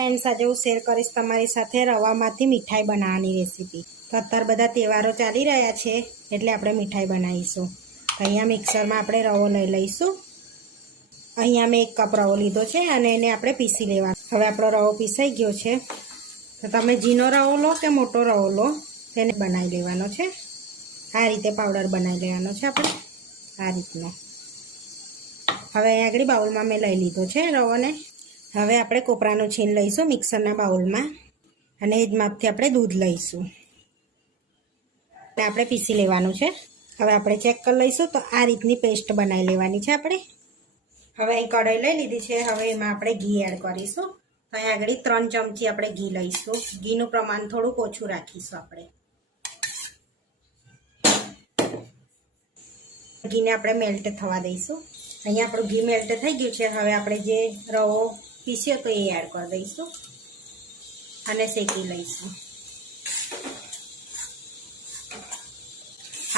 Friends, આજે હું share કરીશ તમારી સાથે રવામાંથી મીઠાઈ બનાવવાની રેસીપી। તો અત્યારે બધા તહેવારો ચાલી રહ્યા છે એટલે આપણે મીઠાઈ બનાવીશું। અહીંયા મિક્સરમાં આપણે રવો લઈ લઈશું। અહીંયા મેં 1 કપ રવો લીધો છે અને એને આપણે પીસી લેવાનો। હવે આપણો રવો પીસાઈ ગયો છે તો તમે ઝીણો રવો લો કે મોટો રવો લો, તેને બનાવી લેવાનો છે। આ રીતે પાવડર બનાવી લેવાનો છે આપણે, આ રીતનો। હવે અહીં આગળ બાઉલમાં મેં લઈ લીધો છે રવોને। હવે આપણે કોપરાનું છીણ લઈશું મિક્સરના બાઉલમાં અને એ જ માપથી આપણે દૂધ લઈશું અને આપણે પીસી લેવાનું છે। હવે આપણે ચેક કરી લઈશું તો આ રીતની પેસ્ટ બનાવી લેવાની છે આપણે। હવે અહીં કઢાઈ લઈ લીધી છે। હવે એમાં આપણે ઘી એડ કરીશું। તો અહીં આગળ 3 ચમચી આપણે ઘી લઈશું। ઘીનું પ્રમાણ થોડુંક ઓછું રાખીશું આપણે। ઘીને આપણે મેલ્ટ થવા દઈશું। અહીંયા આપણું ઘી મેલ્ટ થઈ ગયું છે। હવે આપણે જે રવો પીસ્યો તો એ એડ કરી દઈશું અને શેકી લઈશું।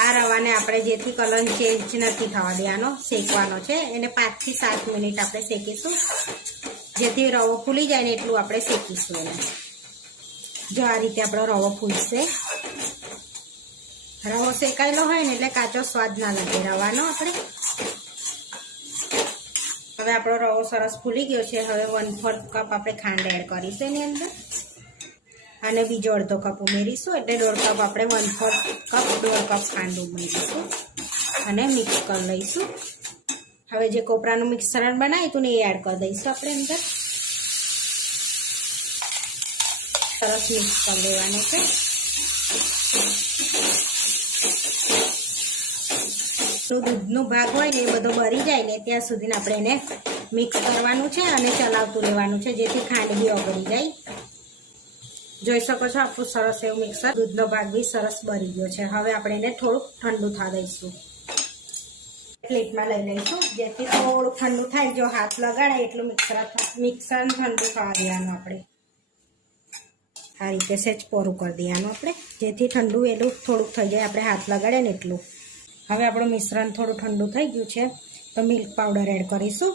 આ રવાને આપણે જેથી કલર ચેન્જ નથી થવા દેવાનો, શેકવાનો છે। એને 5 થી 7 મિનિટ આપણે શેકીશું, જેથી રવો ફૂલી જાય ને એટલું આપણે શેકીશું એને। જો આ રીતે આપણો રવો ફૂલશે। રવો શેકાયેલો હોય ને એટલે કાચો સ્વાદ ના લાગે રવાનો આપણે। હવે આપણો રવો સરસ ફૂલી ગયો છે। હવે 1/4 કપ આપણે ખાંડ એડ કરીશું એની અંદર અને બીજો અડધો કપ ઉમેરીશું, એટલે 1/2 કપ આપણે 1/4 કપ 1/2 કપ ખાંડ ઉમેરીશું અને મિક્સ કરી લઈશું। હવે જે કોપરાનું મિશ્રણ બનાવ્યું હતું ને એ એડ કરી દઈશું આપણે અંદર। સરસ મિક્સ કરી લેવાનું છે। દૂધનો ભાગ હોય ને એ બધો બળી જાય ને ત્યાં સુધી આપણે એને મિક્સ કરવાનું છે અને ચલાવતું રહેવાનું છે, જેથી ખાંડ બી ઓગળી જાય। જોઈ શકો છો આપણું સરસ એવું મિક્સર, દૂધનો ભાગ બી સરસ બળી ગયો છે। હવે આપણે એને થોડુંક ઠંડુ થવા દઈશું। પ્લેટમાં લઈ લઈશું, જેથી થોડું ઠંડુ થાય। જો હાથ લગાડે એટલું મિક્સર ઠંડુ થવા દેવાનું આપણે। આ રીતે સેજ પોરું કરી દેવાનું આપણે, જેથી ઠંડુ એટલું થોડુંક થઈ જાય આપણે હાથ લગાડે ને એટલું। હવે આપણું મિશ્રણ થોડું ઠંડુ થઈ ગયું છે તો મિલ્ક પાવડર એડ કરીશું।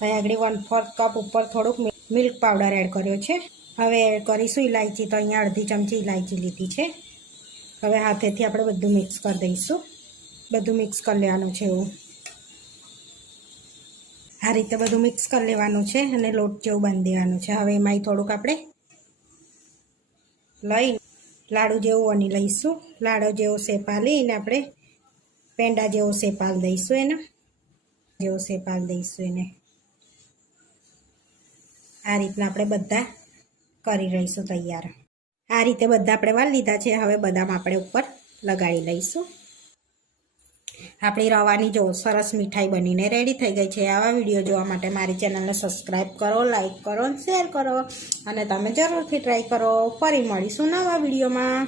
અહીં આગળ 1/4 કપ ઉપર થોડુંક મિલ્ક પાવડર એડ કર્યો છે। હવે એડ કરીશું ઇલાયચી। તો અહીંયા અડધી ચમચી ઇલાયચી લીધી છે। હવે હાથેથી આપણે બધું મિક્સ કરી દઈશું। બધું મિક્સ કરી લેવાનું છે એવું, આ રીતે બધું મિક્સ કરી લેવાનું છે અને લોટ જેવું બાંધી દેવાનું છે। હવે એમાંય થોડુંક આપણે લઈ લાડુ જેવું વણી લઈશું। લાડુ જેવો શેપ આલીને આપણે પેંડા જેવો શેપ આલી દઈશું એને, જેવો શેપ આલી દઈશું એને। આ રીતના આપણે બધા કરી રહીશું તૈયાર। આ રીતે બધા આપણે વાળી લીધા છે। હવે બદામ આપણે ઉપર લગાડી લઈશું। આપણી રવાની જો સરસ મીઠાઈ બનીને રેડી થઈ ગઈ છે। આવા વિડીયો જોવા માટે મારી ચેનલને સબસ્ક્રાઈબ કરો, લાઈક કરો અને શેર કરો અને તમે જરૂરથી ટ્રાય કરો। ફરી મળીશું નવા વિડીયોમાં।